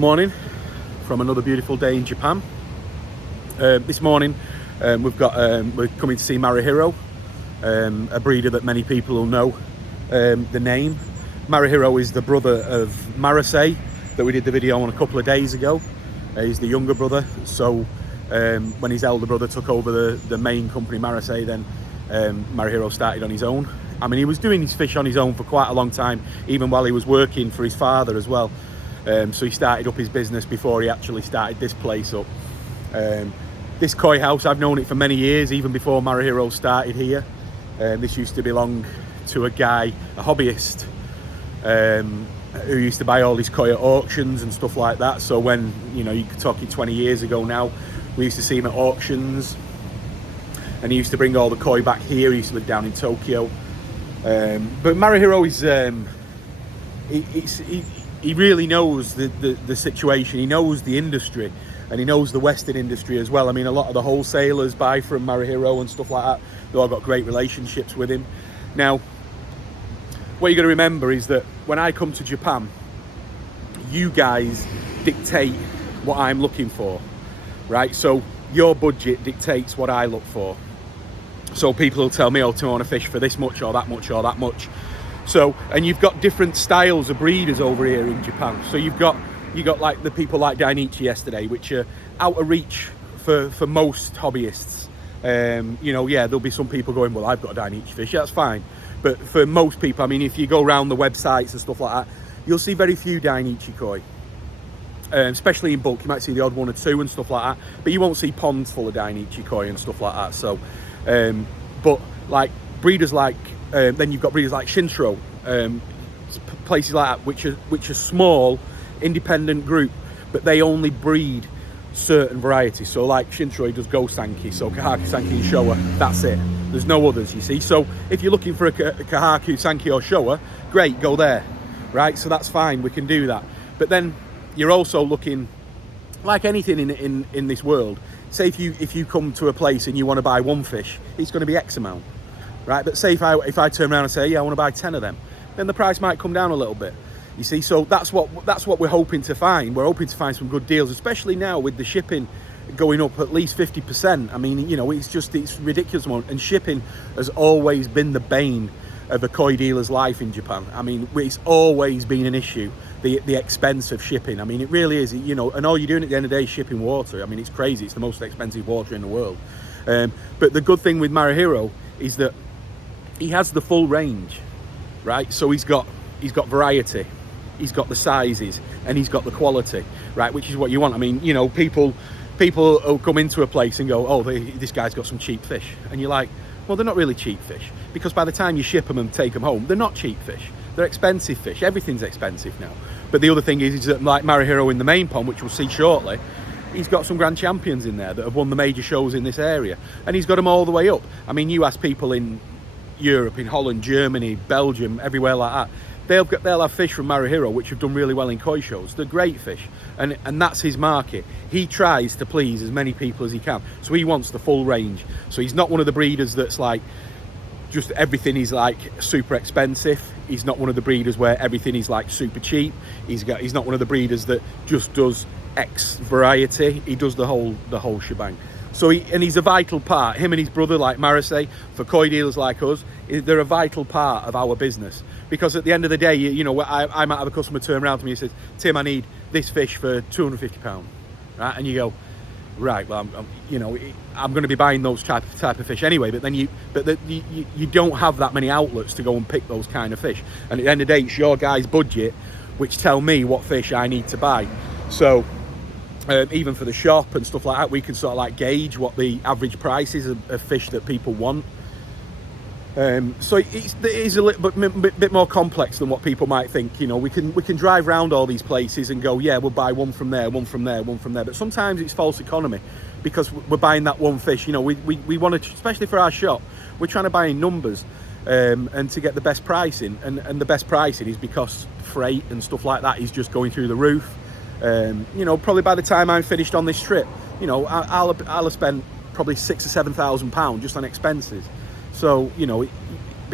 Good morning from another beautiful day in Japan. This morning we're coming to see Maruhiro, a breeder that many people will know the name. Maruhiro is the brother of Marase that we did the video on a couple of days ago. He's the younger brother, so when his elder brother took over the main company Marase, then Maruhiro started on his own. I mean, he was doing his fish on his own for quite a long time, even while he was working for his father as well. So he started up his business before he actually started this place up. This koi house, I've known it for many years, even before Maruhiro started here. This used to belong to a guy, a hobbyist, who used to buy all these koi at auctions and stuff like that. So when, you know, you could talk it 20 years ago now, we used to see him at auctions, and he used to bring all the koi back here. He used to live down in Tokyo. But Maruhiro is, he really knows the situation. He knows the industry, and he knows the Western industry as well. I mean, a lot of the wholesalers buy from Maruhiro and stuff like that. They've all got great relationships with him. Now, what you got to remember is that when I come to Japan, you guys dictate what I'm looking for, right? So your budget dictates what I look for. So people will tell me, oh, I want to fish for this much or that much or that much. So, and you've got different styles of breeders over here in Japan. So you got like the people like Dainichi yesterday, which are out of reach for most hobbyists. You know, yeah, there'll be some people going, well, I've got a Dainichi fish, that's fine. But for most people, I mean, if you go around the websites and stuff like that, you'll see very few Dainichi koi. Especially in bulk, you might see the odd one or two and stuff like that, but you won't see ponds full of Dainichi koi and stuff like that. So, but like breeders like, then you've got breeders like Shintro, places like that, which are small, independent group, but they only breed certain varieties. So like Shintro, he does Go Sanki, so Kahaku, Sanki and Showa, that's it. There's no others, you see. So if you're looking for a Kahaku, Sanki or Showa, great, go there, right? So that's fine, we can do that. But then you're also looking, like anything in this world, say if you come to a place and you want to buy one fish, it's going to be X amount, right? But say if I turn around and say, yeah, I want to buy 10 of them, then the price might come down a little bit. You see, so that's what we're hoping to find. We're hoping to find some good deals, especially now with the shipping going up at least 50%. I mean, you know, it's ridiculous amount. And shipping has always been the bane of a koi dealer's life in Japan. I mean, it's always been an issue, the expense of shipping. I mean, it really is, you know, and all you're doing at the end of the day is shipping water. I mean, it's crazy. It's the most expensive water in the world. But the good thing with Maruhiro is that he has the full range, right? So he's got variety. He's got the sizes and he's got the quality, right? Which is what you want. I mean, you know, people will come into a place and go, oh, this guy's got some cheap fish. And you're like, well, they're not really cheap fish, because by the time you ship them and take them home, they're not cheap fish. They're expensive fish. Everything's expensive now. But the other thing is that, like Maruhiro in the main pond, which we'll see shortly, he's got some grand champions in there that have won the major shows in this area. And he's got them all the way up. I mean, you ask people in Europe, in Holland, Germany, Belgium, everywhere like that, they'll have fish from Maruhiro which have done really well in koi shows. They're great fish, and that's his market. He tries to please as many people as he can, so he wants the full range. So he's not one of the breeders that's like just everything is like super expensive. He's not one of the breeders where everything is like super cheap. He's not one of the breeders that just does X variety. He does the whole shebang. So he's a vital part. Him and his brother, like Marase, for koi dealers like us, they're a vital part of our business. Because at the end of the day, you know, I might have a customer turn around to me and says, Tim, I need this fish for £250, right? And you go, right, well, I'm going to be buying those type of fish anyway. But then you don't have that many outlets to go and pick those kind of fish. And at the end of the day, it's your guy's budget which tell me what fish I need to buy. So even for the shop and stuff like that, we can sort of like gauge what the average price is of fish that people want. So it is a little bit more complex than what people might think. You know, we can drive around all these places and go, yeah, we'll buy one from there, one from there, one from there. But sometimes it's false economy, because we're buying that one fish. You know, we want to, especially for our shop, we're trying to buy in numbers, and to get the best pricing. And the best pricing is because freight and stuff like that is just going through the roof. You know, probably by the time I'm finished on this trip, you know, I'll have spent probably £6,000 or £7,000 just on expenses. So, you know,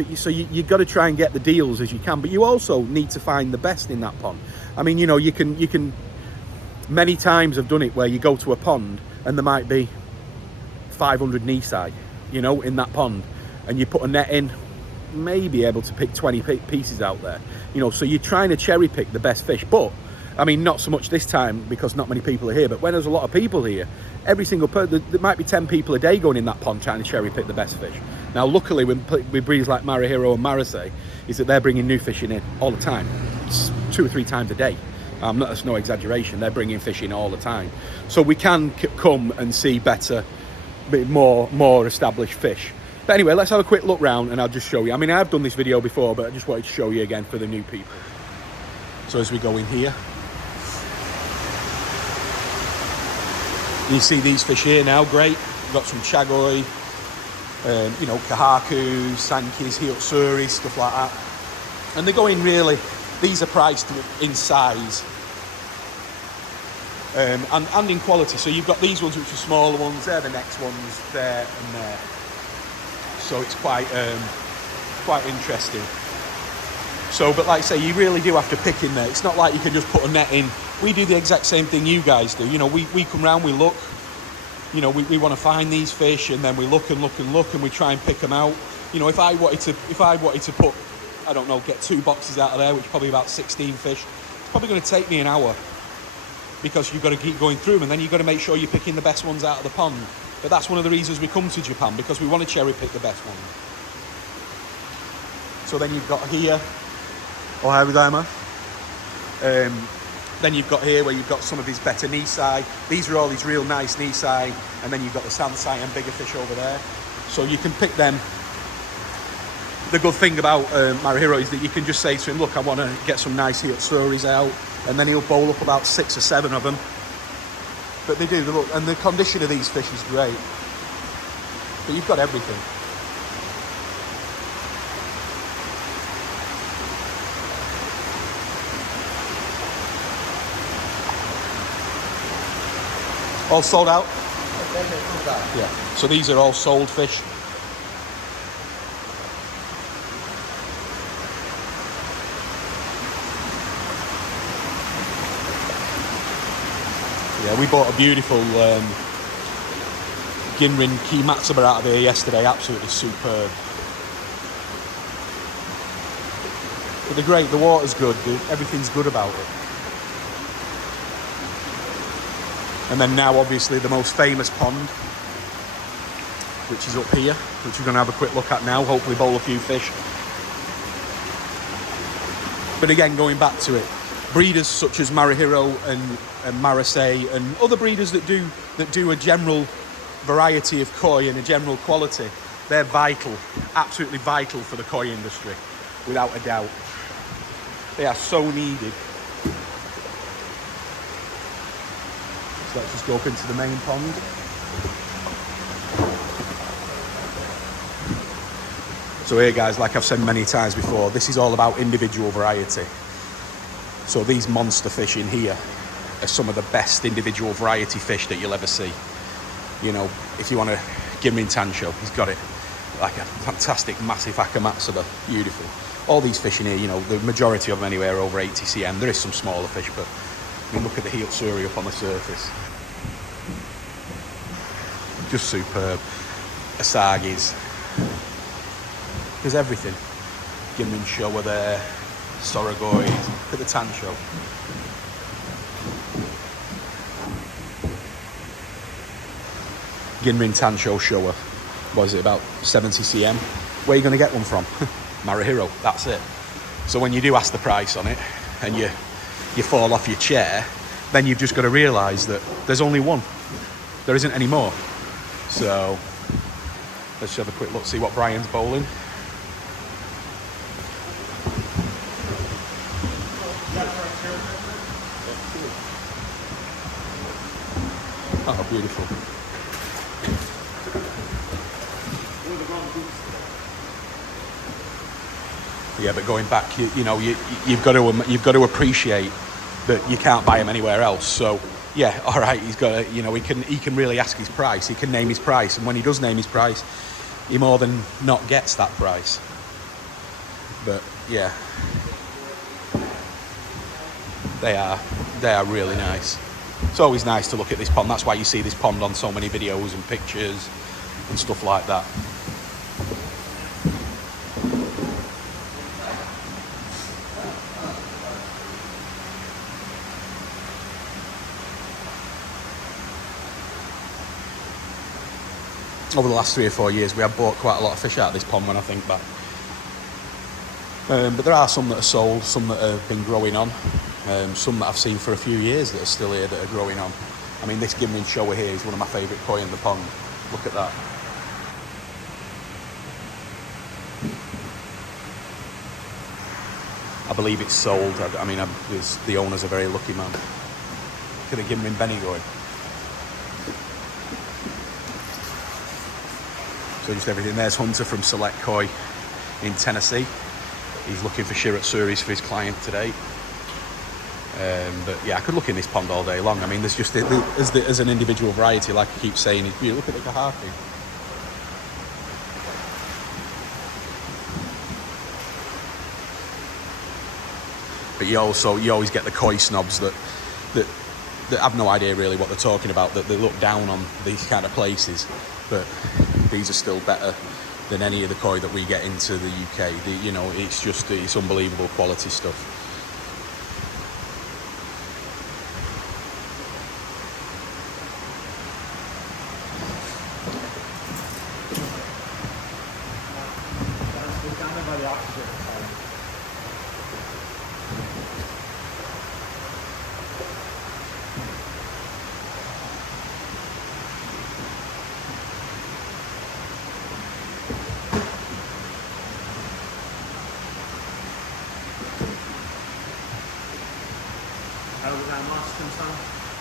you've got to try and get the deals as you can, but you also need to find the best in that pond. I mean, you know, you can Many times I've done it where you go to a pond and there might be 500 Nisai, you know, in that pond, and you put a net in, maybe able to pick 20 pieces out there, you know. So you're trying to cherry pick the best fish. But I mean, not so much this time because not many people are here, but when there's a lot of people here, every single person, there might be 10 people a day going in that pond trying to cherry pick the best fish. Now luckily with breeds like Maruhiro and Marase, is that they're bringing new fish in all the time. It's 2 or 3 times a day. That's no exaggeration. They're bringing fish in all the time, so we can come and see better, more established fish. But anyway, let's have a quick look round and I'll just show you. I mean, I've done this video before, but I just wanted to show you again for the new people. So as we go in here, you see these fish here now. Great. We've got some chagoi, you know, kahaku, sankis, hiyotsuri, stuff like that. And they're going really, these are priced in size and in quality. So you've got these ones which are smaller ones, they're the next ones, there and there. So it's quite interesting. So, but like I say, you really do have to pick in there. It's not like you can just put a net in. We do the exact same thing you guys do. You know, we come round, we look, you know, we want to find these fish, and then we look and look and look, and we try and pick them out. You know, if I wanted to put, I don't know, get 2 boxes out of there, which is probably about 16 fish, it's probably going to take me an hour, because you've got to keep going through them, and then you've got to make sure you're picking the best ones out of the pond. But that's one of the reasons we come to Japan, because we want to cherry pick the best ones. So then you've got here, Ohayou gozaimasu. Then you've got here where you've got some of these better Nisai. These are all these real nice Nisai, and then you've got the Sansai and bigger fish over there. So you can pick them. The good thing about Maruhiro is that you can just say to him, look, I want to get some nice hiyotsuris out, and then he'll bowl up about 6 or 7 of them. But they do, look, and the condition of these fish is great. But you've got everything. All sold out? Yeah. So these are all sold fish. Yeah, we bought a beautiful Ginrin Kimatsuma out of here yesterday. Absolutely superb. But they're great. The water's good. Everything's good about it. And then now, obviously, the most famous pond, which is up here, which we're going to have a quick look at now. Hopefully bowl a few fish. But again, going back to it, breeders such as Maruhiro and Marase and other breeders that do a general variety of koi and a general quality, they're vital, absolutely vital for the koi industry, without a doubt. They are so needed. So let's just go up into the main pond. So here, guys, like I've said many times before, this is all about individual variety. So these monster fish in here are some of the best individual variety fish that you'll ever see. You know, if you want to Ginrin Tansho, he's got it. Like a fantastic, massive Akamatsu, they're beautiful. All these fish in here, you know, the majority of them anyway are over 80 cm. There is some smaller fish, but I mean, look at the hiyotsuri up on the surface. Just superb. Asagis. There's everything. Ginrin Showa there. Soragoi. Look at the Tansho. Ginrin Tansho Showa. What is it, about 70 cm? Where are you going to get one from? Maruhiro, that's it. So when you do ask the price on it and you fall off your chair, then you've just got to realise that there's only one. There isn't any more. So let's have a quick look, see what Brian's bowling. Oh, beautiful. Yeah, but going back, you know, you've got to appreciate that you can't buy them anywhere else. So yeah, all right, he's got to, you know, he can really ask his price. He can name his price, and when he does name his price, he more than not gets that price. But yeah, they are really nice. It's always nice to look at this pond. That's why you see this pond on so many videos and pictures and stuff like that. Over the last 3 or 4 years, we have bought quite a lot of fish out of this pond when I think back. But there are some that are sold, some that have been growing on, some that I've seen for a few years that are still here that are growing on. I mean, this Gimrin shower here is one of my favourite koi in the pond. Look at that. I believe it's sold. I mean, the owner's a very lucky man. Look at the Gimrin Benny going. So just everything. There's Hunter from Select Koi in Tennessee. He's looking for shiratsuris for his client today. But yeah, I could look in this pond all day long. I mean, there's just, as an individual variety, like I keep saying, look at the kahafi. But you always get the koi snobs that have no idea really what they're talking about, that they look down on these kind of places. But these are still better than any of the koi that we get into the UK. It's unbelievable quality stuff.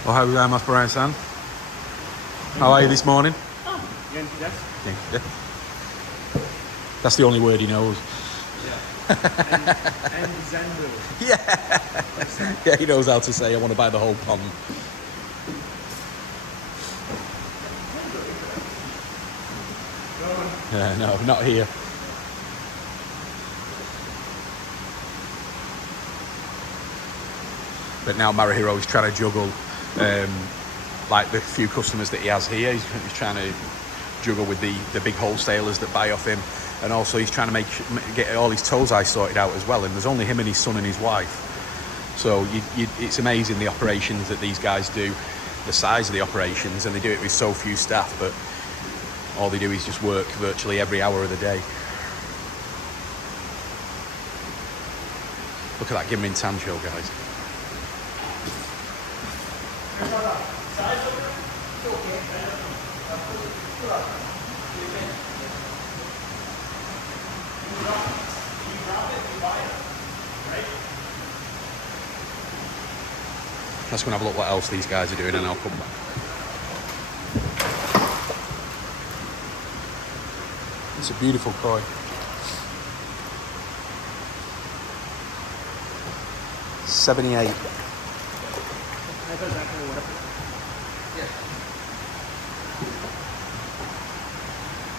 Ohayou gozaimasu, Brian-san. How are you this morning? Yeah. That's the only word he knows. Yeah. And Zenbu. Yeah. Yeah, he knows how to say, I want to buy the whole pond. No, not here. But now Maruhiro is trying to juggle, like the few customers that he has here. He's trying to juggle with the big wholesalers that buy off him, and also he's trying to get all his tozai sorted out as well. And there's only him and his son and his wife. So it's amazing the operations that these guys do, the size of the operations, and they do it with so few staff. But all they do is just work virtually every hour of the day. Look at that Gimrin Tancho, guys. Let's go and have a look what else these guys are doing, and I'll come back. It's a beautiful koi. $78.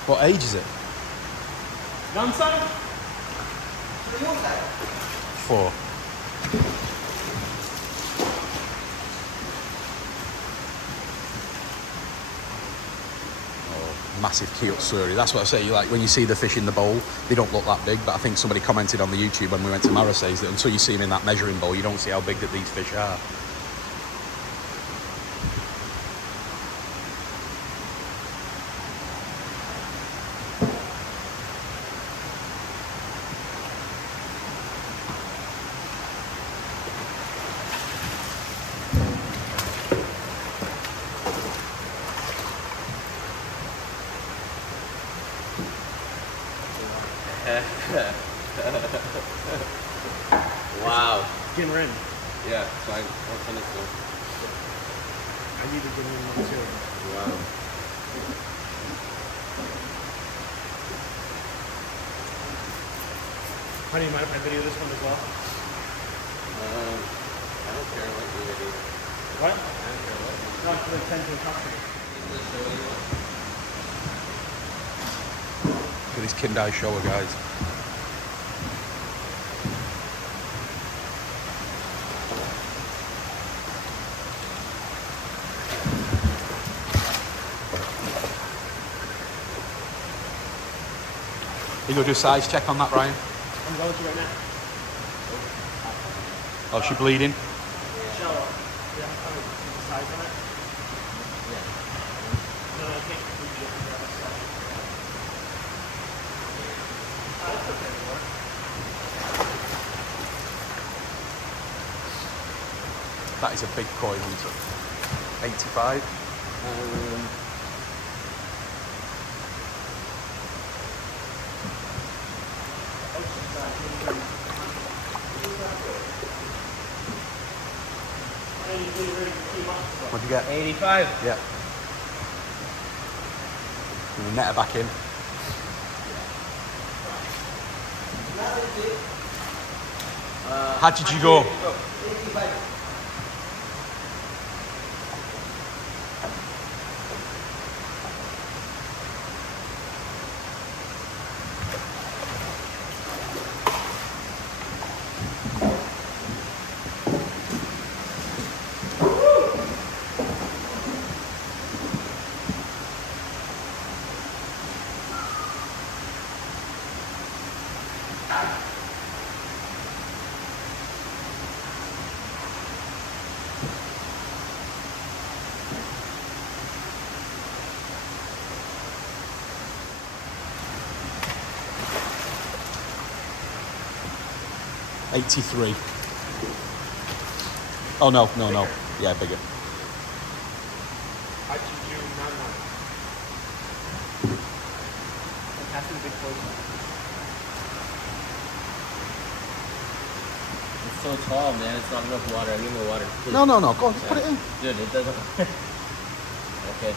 What age is it? 4. Massive kiyotsuri. That's what I say. Like when you see the fish in the bowl, they don't look that big. But I think somebody commented on the YouTube when we went to Marseilles that until you see them in that measuring bowl, you don't see how big that these fish are. Wow. Gimrin. Yeah, so I'll send it to him. I need to Gimrin one too. Wow. Honey, you mind if I video this one as well? I don't care what you do. What? I don't care what you do. Not to the attention of customers. Just show you what. Look at this Kindai shower, guys. You go do a size check on that, Ryan. I'm going to right now. Oh, she bleeding? Show. Yeah, I'm going to see the size on it. No, I can't completely get the other side. That's okay anymore. That is a big koi hunter. 85. What'd you get? 85. Yeah. And net her back in. How did you go? 83. Oh no. Yeah, bigger. I should do not. That's a big close. It's so tall, man. It's not enough water. I need more water. Please. No. Go on, just put it in. Dude, it doesn't. Okay.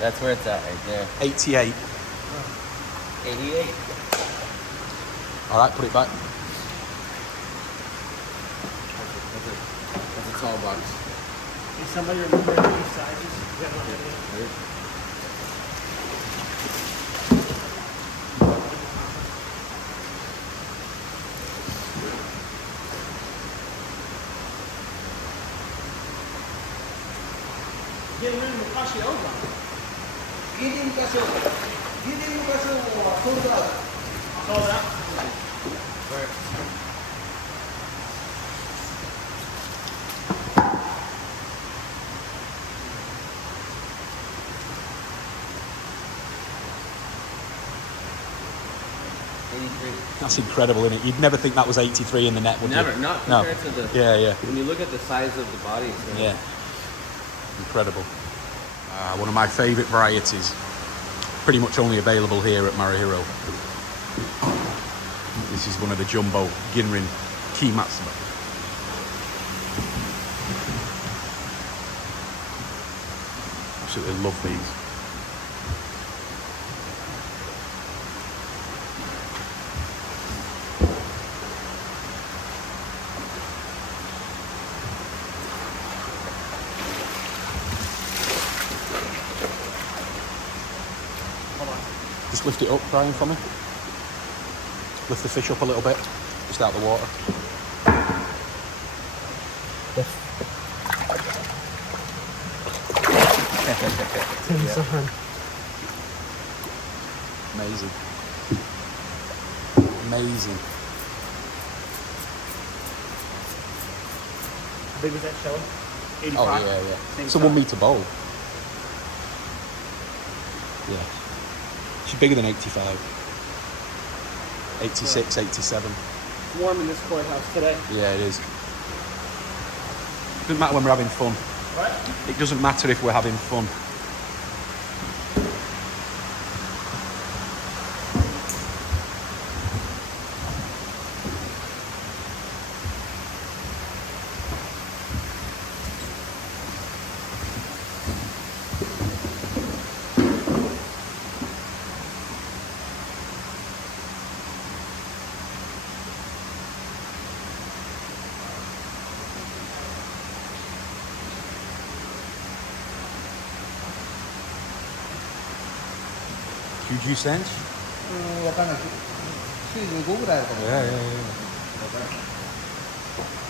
That's where it's at right there. 88. 88. All right, put it back. That's a tall box. Is somebody remembering these sizes? You have no idea. Getting rid of the Kashioga. Sold out. That's incredible, isn't it? You'd never think that was 83 in the net, would you? Never, not compared to the. Yeah. When you look at the size of the body, it's Yeah. Incredible. One of my favourite varieties. Pretty much only available here at Maruhiro. This is one of the jumbo Ginrin Kimatsuba. Absolutely love these. Just lift it up, Brian, for me. Lift the fish up a little bit, just out the water. Amazing. Amazing. How big was that show? 85? Oh, yeah. Same It's a size. 1 metre bowl. Yeah. She's bigger than 85. 86, 87. It's warm in this koi house today. Yeah, it is. Doesn't matter when we're having fun. What? It doesn't matter if we're having fun.90センチ? わかんない。95ぐらいあるかも。Yeah.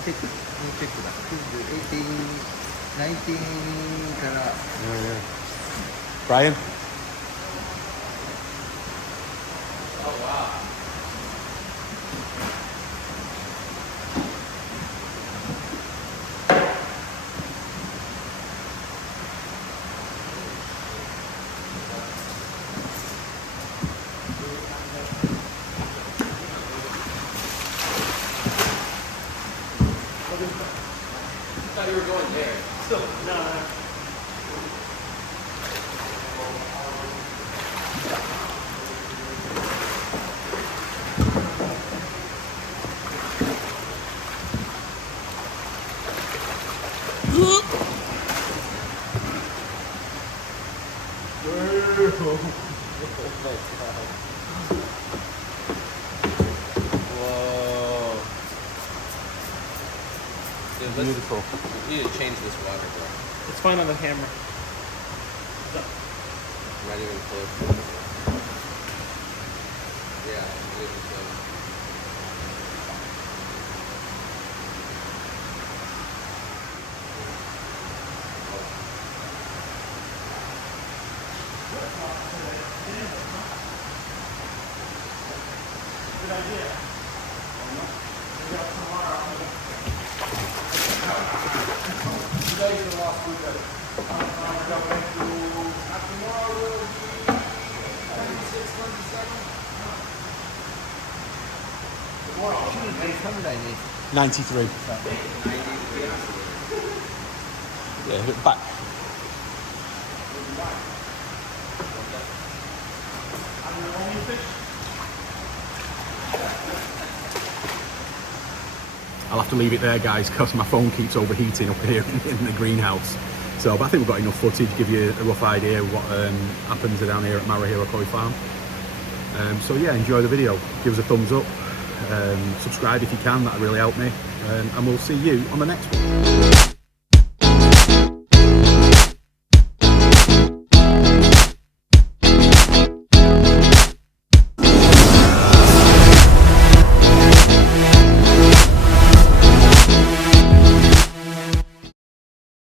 チェックだ。90、18、19から。Brian? Oh, wow. thought you were going there. No. Whoa. Dude, Beautiful. We need to change this water, bro. It's fine on the camera. Not even close. Yeah, not even close. Good idea. Today's the last week of it. How did I need? 93. Yeah, hit it back. I'll have to leave it there, guys, because my phone keeps overheating up here in the greenhouse. So, but I think we've got enough footage to give you a rough idea of what happens down here at Maruhiro Koi Farm. So yeah, enjoy the video. Give us a thumbs up. Subscribe if you can, that'd really help me. And we'll see you on the next one.